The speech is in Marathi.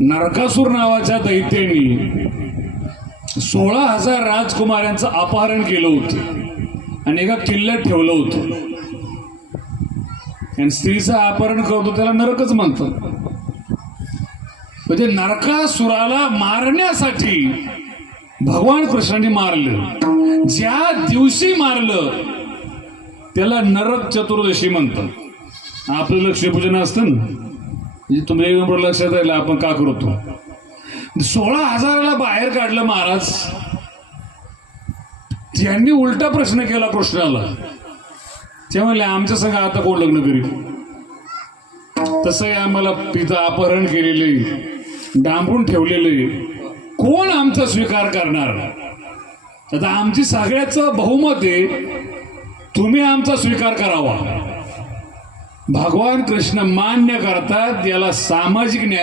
नरकासूर नावाच्या दैत्याने 16,000 राजकुमारांचं अपहरण केलं होतं आणि एका किल्ल्यात ठेवलं होतं. आणि स्त्रीचं अपहरण करतो त्याला नरकच म्हणतात. म्हणजे नरकासुराला मारण्यासाठी भगवान कृष्णाने मारलं. ज्या दिवशी मारलं त्याला नरक चतुर्दशी म्हणतात. आपलं लक्ष्मीपूजन असतं ना, म्हणजे तुम्ही एक नंबर लक्षात राहिलं आपण का करतो. 16,000ला बाहेर काढलं महाराज. त्यांनी उलटा प्रश्न केला कृष्णाला. ते म्हणले आमच्या संग आता कोण लग्न करीत. तसंही आम्हाला पिता अपहरण केलेले, डांबून ठेवलेले, कोण आमचा स्वीकार करणार. आता आमची सगळ्याचं बहुमत आहे, तुम्ही आमचा स्वीकार करावा. भगवान कृष्ण मान्य करतात. याला सामाजिक न्याय